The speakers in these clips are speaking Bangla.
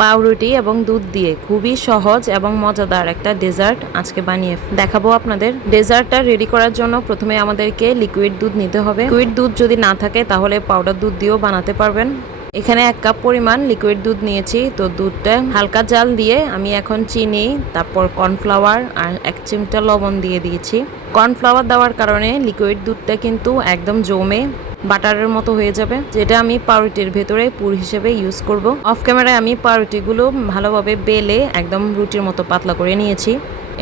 পাউরুটি এবং দুধ দিয়ে খুবই সহজ এবং মজাদার একটা ডেজার্ট আজকে বানিয়ে দেখাবো আপনাদের। ডেজার্টটা রেডি করার জন্য প্রথমে আমাদেরকে লিকুইড দুধ নিতে হবে। লিকুইড দুধ যদি না থাকে তাহলে পাউডার দুধ দিয়েও বানাতে পারবেন। এখানে 1 কাপ পরিমাণ লিকুইড দুধ নিয়েছি। তো দুধটা হালকা জাল দিয়ে আমি এখন চিনি, তারপর কর্নফ্লাওয়ার আর 1 চিমটা লবণ দিয়ে দিয়েছি। কর্নফ্লাওয়ার দেওয়ার কারণে লিকুইড দুধটা কিন্তু একদম জমে বাটারের মতো হয়ে যাবে, যেটা আমি পাউরুটির ভেতরে পুর হিসেবে ইউজ করব। অফ ক্যামেরায় আমি পাউরুটিগুলো ভালোভাবে বেলে একদম রুটির মতো পাতলা করে নিয়েছি।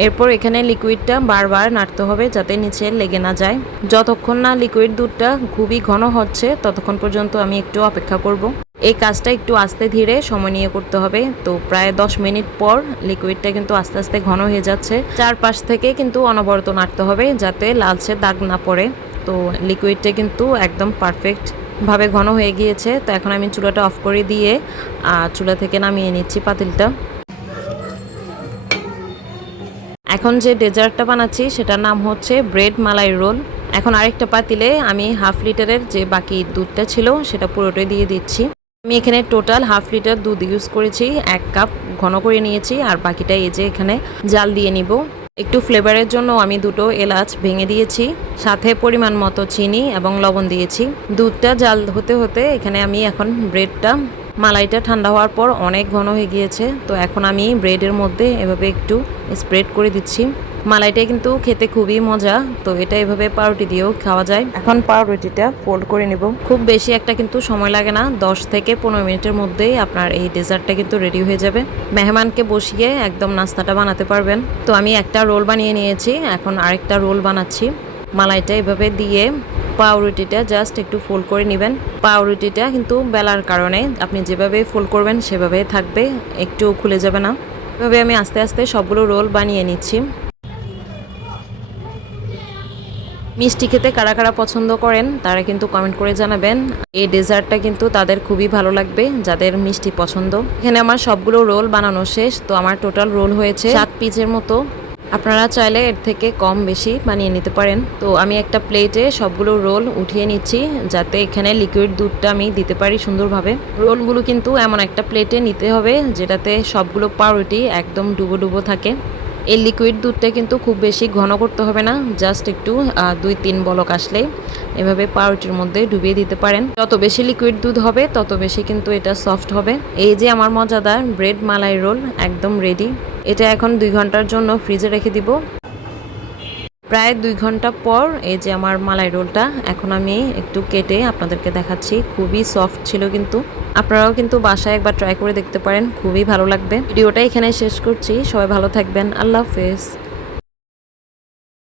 এরপর এখানে লিকুইডটা বারবার নাড়তে হবে যাতে নিচে লেগে না যায়। যতক্ষণ না লিকুইড দুধটা খুবই ঘন হচ্ছে ততক্ষণ পর্যন্ত আমি একটু অপেক্ষা করব। এই কাজটা একটু আস্তে ধীরে সময় নিয়ে করতে হবে। তো প্রায় 10 মিনিট পর লিকুইডটা কিন্তু আস্তে আস্তে ঘন হয়ে যাচ্ছে। চারপাশ থেকে কিন্তু অনবরত নাড়তে হবে যাতে লালচে দাগ না পড়ে। তো লিকুইডটা কিন্তু একদম পারফেক্ট ভাবে ঘন হয়ে গিয়েছে। তো এখন আমি চুলাটা অফ করে দিয়ে চুলা থেকে নামিয়ে নিচ্ছি পাতিলটা। এখন যে ডেজার্টটা বানাচ্ছি সেটার নাম হচ্ছে ব্রেড মালাই রোল। এখন আরেকটা পাতিলে আমি 1/2 লিটারের যে বাকি দুধটা ছিল সেটা পুরোটাই দিয়ে দিচ্ছি। আমি এখানে টোটাল 1/2 লিটার দুধ ইউজ করেছি। 1 কাপ ঘন করে নিয়েছি আর বাকিটা এই যে এখানে জাল দিয়ে নিব। একটু ফ্লেভারের জন্য আমি 2টো এলাচ ভেঙে দিয়েছি, সাথে পরিমাণ মতো চিনি এবং লবণ দিয়েছি। দুধটা জাল হতে হতে এখানে আমি এখন মালাইটা ঠান্ডা হওয়ার পর অনেক ঘন হয়ে গিয়েছে। তো এখন আমি ব্রেডের মধ্যে এভাবে একটু স্প্রেড করে দিচ্ছি। মালাইটা কিন্তু খেতে খুবই মজা। তো এটা এভাবে পাউরুটি দিয়েও খাওয়া যায়। এখন পাউরুটিটা ফোল্ড করে নেব। খুব বেশি একটা কিন্তু সময় লাগে না, 10 থেকে 15 মিনিটের মধ্যেই আপনার এই ডেজার্টটা কিন্তু রেডি হয়ে যাবে। মেহমানকে বসিয়ে একদম নাস্তাটা বানাতে পারবেন। তো আমি একটা রোল বানিয়ে নিয়েছি, এখন আরেকটা রোল বানাচ্ছি। মালাইটা এভাবে দিয়ে পাউরুটিটা জাস্ট একটু ফোল্ড করে নেবেন। পাউরুটিটা কিন্তু বেলার কারণে আপনি যেভাবে ফোল্ড করবেন সেভাবে থাকবে, একটু খুলে যাবে না। এভাবে আমি আস্তে আস্তে সবগুলো রোল বানিয়ে নিচ্ছি। মিষ্টি খেতে কারা কারা পছন্দ করেন তারা কিন্তু কমেন্ট করে জানাবেন। এই ডেজার্টটা কিন্তু তাদের খুবই ভালো লাগবে যাদের মিষ্টি পছন্দ। এখানে আমার সবগুলো রোল বানানো শেষ। তো আমার টোটাল রোল হয়েছে 7 পিসের মতো। আপনারা চাইলে এর থেকে কম বেশি বানিয়ে নিতে পারেন। তো আমি একটা প্লেটে সবগুলো রোল উঠিয়ে নিচ্ছি যাতে এখানে লিকুইড দুধটা আমি দিতে পারি সুন্দরভাবে। রোলগুলো কিন্তু এমন একটা প্লেটে নিতে হবে যেটাতে সবগুলো পাউরুটি একদম ডুবো ডুবো থাকে। এই লিকুইড দুধটা কিন্তু খুব বেশি ঘন করতে হবে না, জাস্ট একটু 2-3 বলক আসলে এভাবে পাউরুটির মধ্যে ডুবিয়ে দিতে পারেন। যত বেশি লিকুইড দুধ হবে তত বেশি কিন্তু এটা সফট হবে। এই যে আমার মজাদার ব্রেড মালাই রোল একদম রেডি। এটা এখন 2 ঘন্টার জন্য ফ্রিজে রেখে দিব। প্রায় 2 ঘন্টা পর এই যে আমার মালাই রোলটা এখন আমি একটু কেটে আপনাদেরকে দেখাচ্ছি। খুবই সফট ছিল কিন্তু। আপনারাও কিন্তু বাসায় একবার ট্রাই করে দেখতে পারেন, খুবই ভালো লাগবে। ভিডিওটা এখানে শেষ করছি। সবাই ভালো থাকবেন। আল্লাহ হাফেজ।